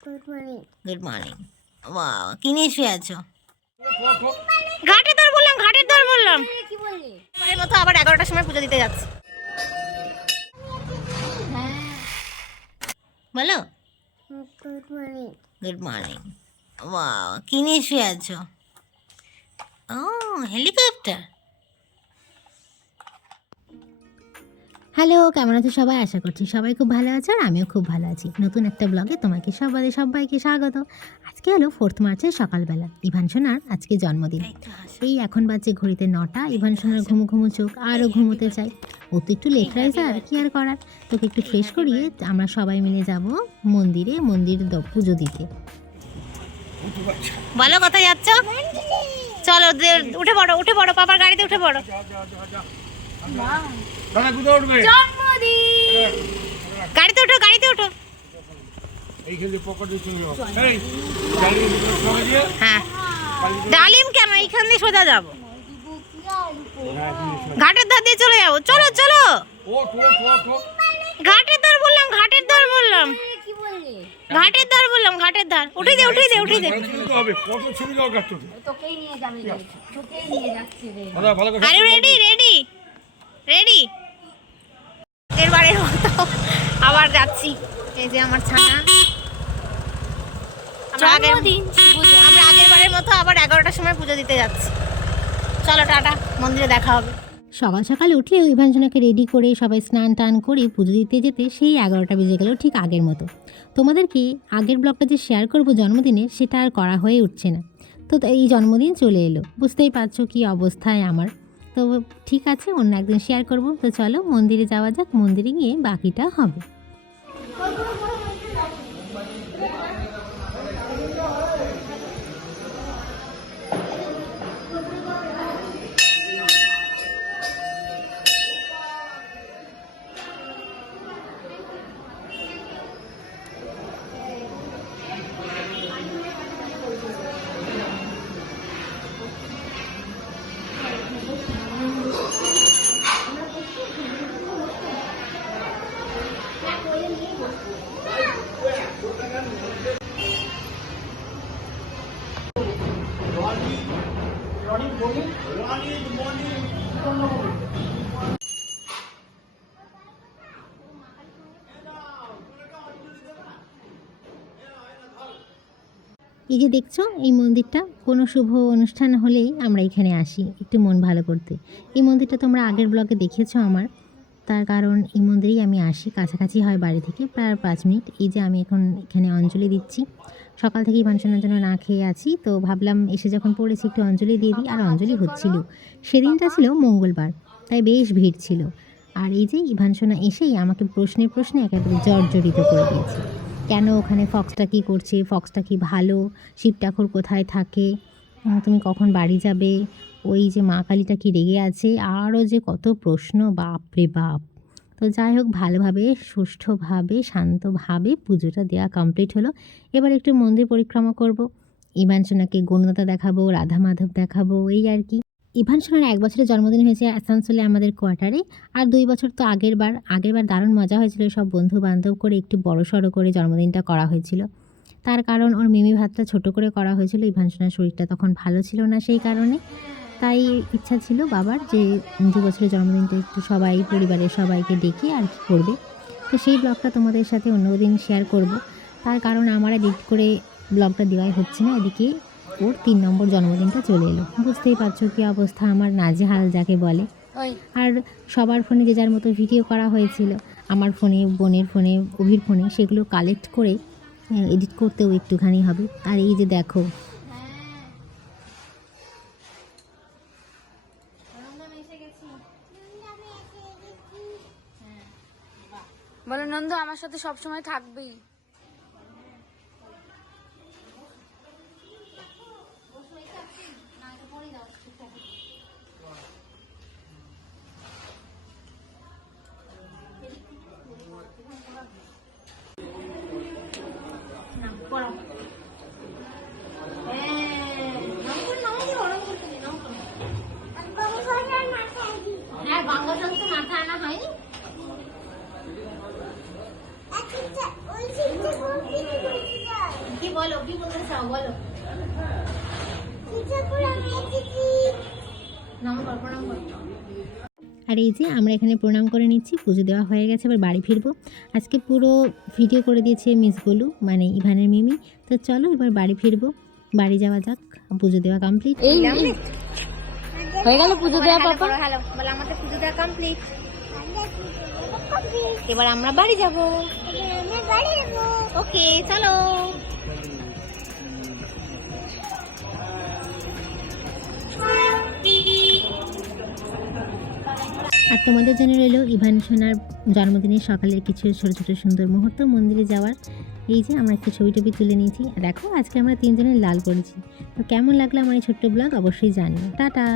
Good morning good morning বাহ কি নিয়ে শুয়ে আছো? ঘাটে দর বললাম ঘাটের দর বললাম। কি বললি? এবারের মতো আবার এগারোটার সময় পুজো দিতে যাচ্ছি। বলো। গুড মর্নিং গুড মর্নিং বাহ কি নিয়ে শুয়ে আছো? ও হেলিকপ্টার হ্যালো কেমন আছো সবাই? আশা করছি সবাই খুব ভালো আছে আর আমিও খুব ভালো আছি। নতুন একটা ব্লগে তোমাকে সবাই সবাইকে স্বাগত। আজকে হলো ফোর্থ মার্চের সকালবেলা ইভান সোনার আজকে জন্মদিন। এই এখন বাজে ঘড়িতে নটা ইভান সোনার ঘুমু ঘুমু চোখ আরও ঘুমোতে চাই ও তো একটু লেট রাইজ আর কি। আর করার? তোকে একটু ফ্রেশ করিয়ে আমরা সবাই মিলে যাব মন্দিরে মন্দির দ- পুজো দিতে। বলো কোথায় যাচ্ছ? চলো উঠে পড়ো উঠে পড়ো পাপার গাড়িতে উঠে পড়ো। দাদা কোথায় উঠবে? গাড়িতে উঠো গাড়িতে উঠো এইখানে পকেটে চলে যাও। এই গাড়ি সরে দিয়ে হ্যাঁ। ডালিম কেন এইখান দিয়ে সোজা যাব? ঘাটের ধার দিয়ে চলে যাব। চলো চলো। ও তো তো তো ঘাটের ধার বললাম ঘাটের ধার বললাম। ঘাটের ধার বললাম ঘাটের ধার। উঠে দে উঠে দে উঠে দে। আরে রেডি রেডি রেডি এরবারের মতো আবার যাচ্ছি। এই যে আমার ছানা। আমরা আগের আমরা আগের বারের মতো আবার এগারোটার সময় পুজো দিতে যাচ্ছি। চলো টাটা মন্দিরে দেখা হবে। সকাল সকাল উঠলে ইভাঞ্জনাকে রেডি করে সবাই স্নান টান করে পুজো দিতে যেতে সেই এগারোটা বেজে গেল ঠিক আগের মতো। তোমাদেরকে আগের ব্লগটা যে শেয়ার করব জন্মদিনে সেটা আর করা হয়ে উঠছে না। তো এই জন্মদিন চলে এলো। বুঝতেই পারছ কি অবস্থায় আমার। তো ঠিক আছে, অন্য একদিন শেয়ার করব। তো চলো মন্দিরে যাওয়া যাক, মন্দিরে গিয়ে বাকিটা হবে। এই যে দেখছ, এই মন্দিরটা কোনো শুভ অনুষ্ঠান হলেই আমরা এখানে আসি, একটু মন ভালো করতে। এই মন্দিরটা তোমরা আগের ব্লগে দেখেছ আমার। তার কারণ এই মন্দিরেই আমি আসি। কাছাকাছি হয় বাড়ি থেকে, প্রায় পাঁচ মিনিট। এই যে আমি এখন এখানে অঞ্জলি দিচ্ছি। সকাল থেকেই মানুষজনের জন্য না খেয়ে আছি, তো ভাবলাম এসে যখন পড়েছি একটু অঞ্জলি দিয়ে দিই। আর অঞ্জলি হচ্ছিল। সেদিনটা ছিল মঙ্গলবার, তাই বেশ ভিড় ছিল। আর এই যে ইভানসোনা এসেই আমাকে প্রশ্নে প্রশ্নে একেবারে জর্জরিত করে দিয়েছে। কেন ওখানে ফক্সটা কি করছে? ফক্সটা কি ভালো? শিব ঠাকুর কোথায় থাকে? তুমি কখন বাড়ি যাবে? ওই যে মা কালীটা কি রেগে আছে? আরও যে কত প্রশ্ন, বাপ রে বাপ। তো যাই হোক, ভালোভাবে, সুষ্ঠুভাবে, শান্তভাবে পুজোটা দেওয়া কমপ্লিট হলো। এবার একটু মন্দির পরিক্রমা করব। ইভানসোনাকে গণদাতা দেখাবো রাধা মাধব দেখাবো, এই আর কি। ইভান সোনার এক বছরের জন্মদিন হয়েছে আসানসোলে আমাদের কোয়ার্টারে। আর দুই বছর তো আগের বার আগের বার দারুণ মজা হয়েছিল। সব বন্ধু বান্ধব করে একটু বড় সড়ো করে জন্মদিনটা করা হয়েছিল। তার কারণ ওর মিমি ভাতটা ছোট করে করা হয়েছিল ইভানসোনার শরীরটা তখন ভালো ছিল না সেই কারণে। তাই ইচ্ছা ছিল বাবার যে দু বছরের জন্মদিনটা একটু সবাই পরিবারের সবাইকে ডেকে আর কি করবে। তো সেই ব্লগটা তোমাদের সাথে অন্যদিন শেয়ার করব। তার কারণ আমার এডিট করে ব্লগটা দেওয়াই হচ্ছে না এদিকে ওর তিন নম্বর জন্মদিনটা চলে এলো। বুঝতেই পারছ কি অবস্থা আমার নাজেহাল যাকে বলে। আর সবার ফোনে যে যার মতো ভিডিও করা হয়েছিল আমার ফোনে বোনের ফোনে অভির ফোনে সেগুলো কালেক্ট করে এডিট করতেও একটুখানি হবে। আর এই যে দেখো। বলে নন্দু আমার সাথে সব সময় হয়নি? বলো কি বলতে চাও বলো। নাম প্রণাম আর এই যে আমরা এখানে প্রণাম করে নিচ্ছি পুজো দেওয়া হয়ে গেছে এবার বাড়ি ফিরবো। আজকে পুরো ভিডিও করে দিয়েছে মিস গোলু মানে ইভানের মিমি। তো চলো এবার বাড়ি ফিরবো বাড়ি যাওয়া যাক পুজো দেওয়া কমপ্লিট এই হয়ে গেল পুজো দেওয়া পাপা আমাদের পুজো দেওয়া কমপ্লিট এবার আমরা বাড়ি যাব। ওকে, চলো। আর তোমাদের জন্য রইল, ইভান সোনার জন্মদিনের সকালের কিছু ছোটো ছোটো সুন্দর মুহূর্ত মন্দিরে যাওয়ার। এই যে আমরা একটা ছবি টবি তুলে নিয়েছি। দেখো, আজকে আমরা তিনজনের লাল করেছি তো কেমন লাগল আমার এই ছোট্ট ব্লগ অবশ্যই জানিও। টাটা!